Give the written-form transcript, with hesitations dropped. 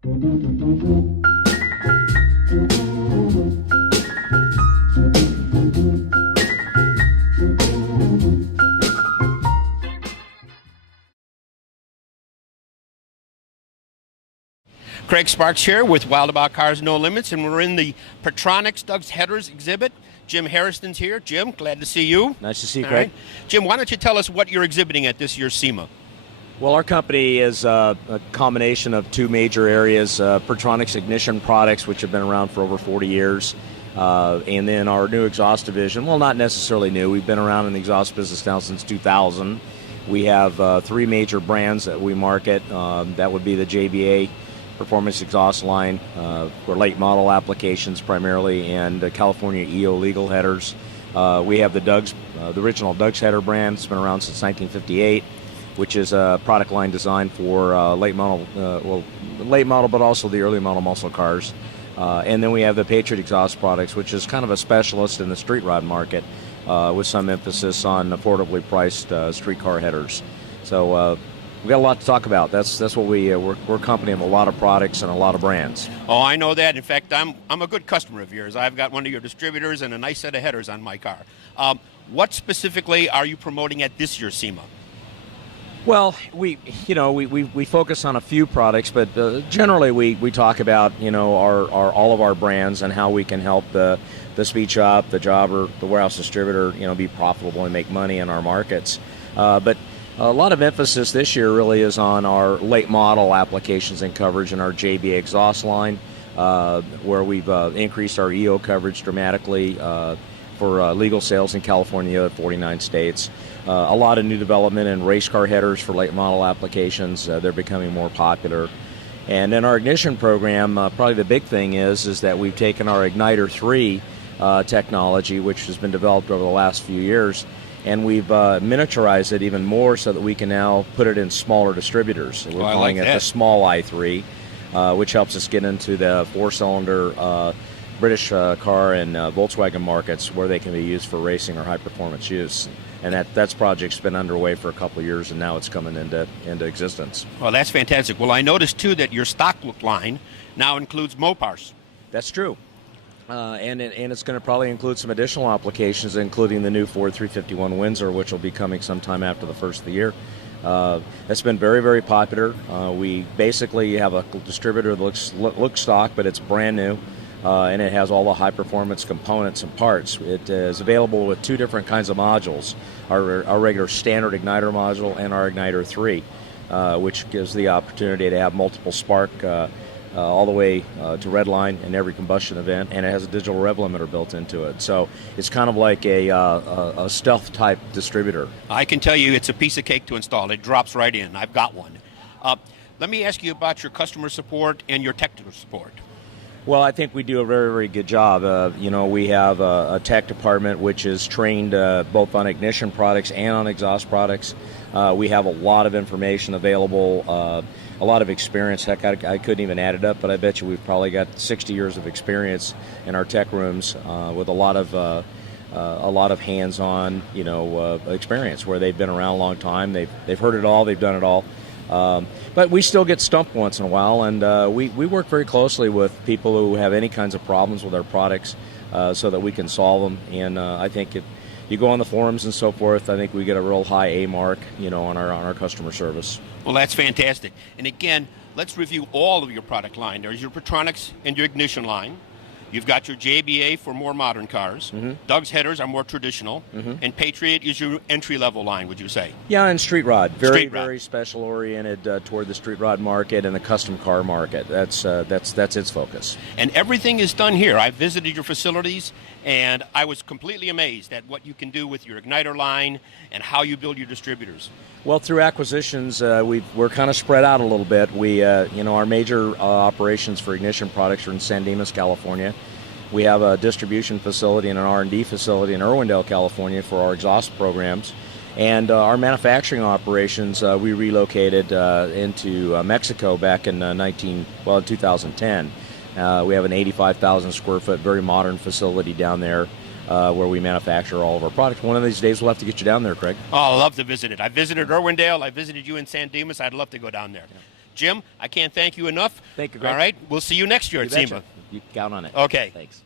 Craig Sparks here with Wild About Cars No Limits, and we're in the Pertronix Doug's Headers exhibit. Jim Hairston's here. Jim, glad to see you. Nice to see you, All Craig. right. Jim, why don't you tell us what you're exhibiting at this year's SEMA? Well, our company is a combination of two major areas, Pertronix Ignition Products, which have been around for over 40 years, and then our new exhaust division. Well, not necessarily new. We've been around in the exhaust business now since 2000. We have three major brands that we market. That would be the JBA Performance Exhaust line for late model applications primarily, and California EO legal headers. We have the original Doug's header brand. It's been around since 1958, which is a product line designed for late model, but also the early model muscle cars. And then we have the Patriot Exhaust Products, which is kind of a specialist in the street rod market, with some emphasis on affordably priced street car headers. So we got a lot to talk about. That's what we're a company of a lot of products and a lot of brands. Oh, I know that. In fact, I'm a good customer of yours. I've got one of your distributors and a nice set of headers on my car. What specifically are you promoting at this year's SEMA? Well, we focus on a few products, but generally we talk about all of our brands and how we can help the speed shop, the jobber, the warehouse distributor be profitable and make money in our markets. But a lot of emphasis this year really is on our late model applications and coverage in our JBA exhaust line, where we've increased our EO coverage dramatically for legal sales in California, 49 states. A lot of new development in race car headers for late model applications. They're becoming more popular. And in our ignition program, probably the big thing is that we've taken our Igniter 3 technology, which has been developed over the last few years, and we've miniaturized it even more so that we can now put it in smaller distributors. We're calling it the small i3, which helps us get into the four-cylinder British car and Volkswagen markets where they can be used for racing or high-performance use. And that project's been underway for a couple of years, and now it's coming into existence. Well, that's fantastic. Well, I noticed, too, that your stock look line now includes Mopars. That's true. And it's going to probably include some additional applications, including the new Ford 351 Windsor, which will be coming sometime after the first of the year. It's been very, very popular. We basically have a distributor that looks stock, but it's brand new, and it has all the high-performance components and parts. It is available with two different kinds of modules, our regular standard igniter module and our Igniter 3, which gives the opportunity to have multiple spark all the way to red line in every combustion event, and it has a digital rev limiter built into it. So it's kind of like a stealth type distributor. I can tell you it's a piece of cake to install. It drops right in. I've got one. Let me ask you about your customer support and your technical support. Well, I think we do a very, very good job. We have a tech department which is trained both on ignition products and on exhaust products. We have a lot of information available, a lot of experience. Heck, I couldn't even add it up, but I bet you we've probably got 60 years of experience in our tech rooms with a lot of hands-on, experience where they've been around a long time. They've heard it all. They've done it all. But we still get stumped once in a while, and we work very closely with people who have any kinds of problems with our products so that we can solve them. And I think if you go on the forums and so forth, I think we get a real high A mark, on our customer service. Well, that's fantastic. And again, let's review all of your product line. There's your Pertronix and your ignition line. You've got your JBA for more modern cars. Mm-hmm. Doug's headers are more traditional. Mm-hmm. And Patriot is your entry-level line, would you say? Yeah, and street rod. Very special oriented toward the street rod market and the custom car market. That's its focus. And everything is done here. I visited your facilities, and I was completely amazed at what you can do with your igniter line and how you build your distributors. Well, through acquisitions, we're kind of spread out a little bit. Our major operations for ignition products are in San Dimas, California. We have a distribution facility and an R&D facility in Irwindale, California for our exhaust programs. And our manufacturing operations, we relocated into Mexico back in 2010. We have an 85,000 square foot, very modern facility down there where we manufacture all of our products. One of these days we'll have to get you down there, Craig. Oh, I'd love to visit it. I visited Irwindale. I visited you in San Dimas. I'd love to go down there. Yeah. Jim, I can't thank you enough. Thank you, Greg. All right, we'll see you next year at SEMA. You count on it. Okay. Thanks.